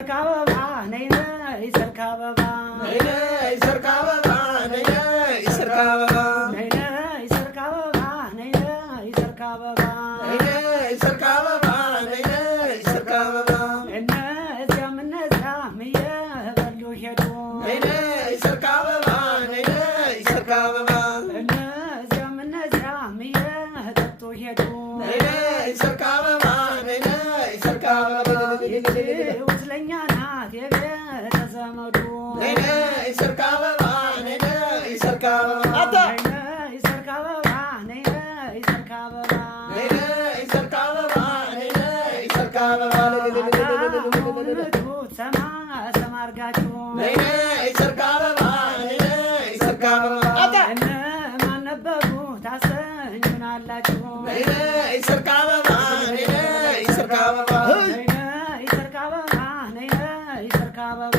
Sarkababa, nene, sarkababa, nene, sarkababa, nene, sarkababa, nene, sarkababa, nene, sarkababa, nene, sarkababa, nene, sarkababa, nene, zamne zamiye ballo hedo, nene, sarkababa, nene, sarkababa, nene, zamne zamiye tatto hedo, nene, sarkababa, nene, sarkababa, ውስለኛ ናት የቤተ ዘመዱ ነይነ ይሰርካ አበባ ነይነ ይሰርካ አበባ ነይነ ይሰርካ አበባ ነይነ ይሰርካ አበባ ነይነ ይሰርካ አበባ ነይነ ይሰርካ አበባ ምቱ ሰማ ሰማ አርጋችሁ ነይነ ይሰርካ አበባ ነይነ ይሰርካ አበባ እነ ማነበቡ ታሰኙናላችሁ ነይነ ይሰርካ አበባ ነይነ ይሰርካ አበባ ነይነ ይሰርካ አበባ ነይነ ይሰርካ አበባ